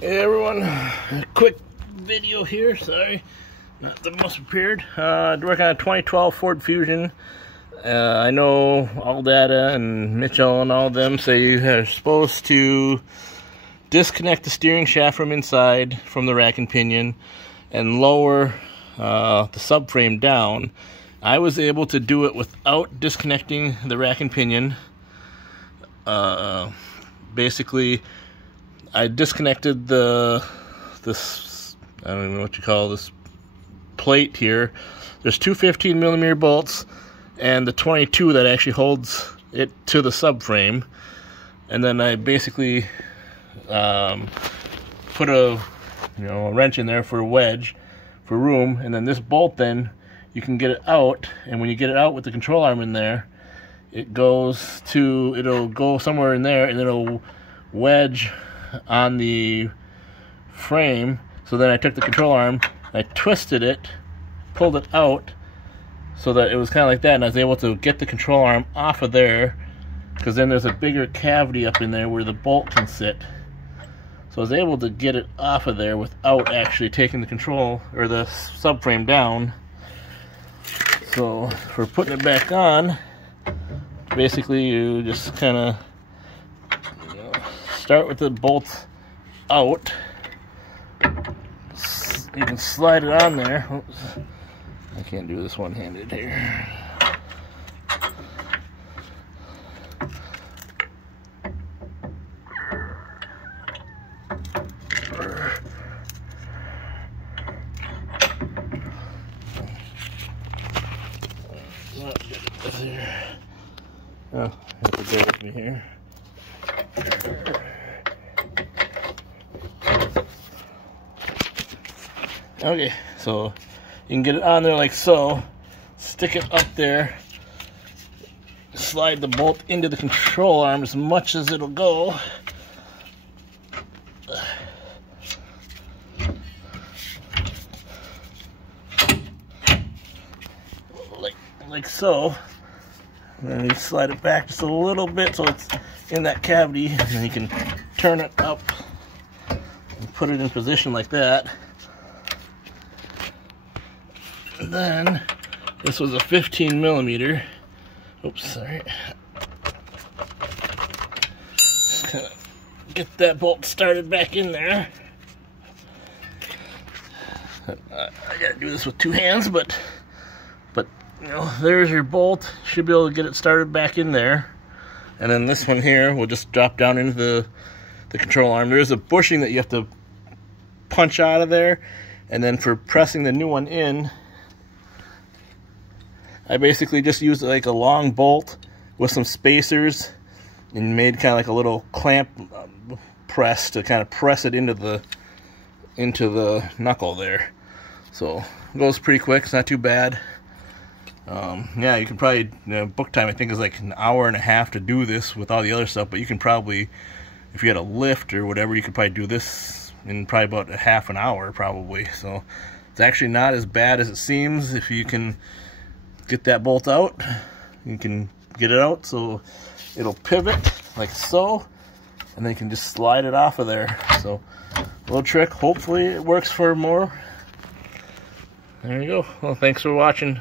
Hey everyone, a quick video here, sorry, not the most prepared. Working on a 2012 Ford Fusion. I know ALLDATA and Mitchell and all of them say you are supposed to disconnect the steering shaft from inside from the rack and pinion and lower the subframe down. I was able to do it without disconnecting the rack and pinion. Basically, I disconnected this, I don't even know what you call this plate here. There's two 15mm bolts and the 22 that actually holds it to the subframe. And then I basically put a wrench in there for a wedge for room, and then this bolt, then you can get it out, and when you get it out with the control arm in there, it'll go somewhere in there and it'll wedge on the frame. So then I took the control arm, I twisted it, pulled it out so that it was kind of like that, and I was able to get the control arm off of there, because then there's a bigger cavity up in there where the bolt can sit. So I was able to get it off of there without actually taking the control or the subframe down. So for putting it back on, basically you just kind of start with the bolt out. You can slide it on there. Oops. I can't do this one-handed here. Oh, have to bear with me here. Okay, so you can get it on there like so, stick it up there, slide the bolt into the control arm as much as it'll go. Like so. And then you slide it back just a little bit so it's in that cavity, and then you can turn it up and put it in position like that. And then this was a 15mm. Oops, sorry. Just kind of get that bolt started back in there. I gotta do this with two hands, but there's your bolt. Should be able to get it started back in there. And then this one here will just drop down into the control arm. There's a bushing that you have to punch out of there, and then for pressing the new one in, I basically just used like a long bolt with some spacers and made kind of like a little clamp press to kind of press it into the knuckle there. So it goes pretty quick. It's not too bad. Yeah, you can probably, book time I think is like an hour and a half to do this with all the other stuff, but you can probably, if you had a lift or whatever, you could probably do this in probably about a half an hour probably. So it's actually not as bad as it seems. If you can get that bolt out, you can get it out so it'll pivot like so, and then you can just slide it off of there. So a little trick, hopefully it works for more. There you go. Well, thanks for watching.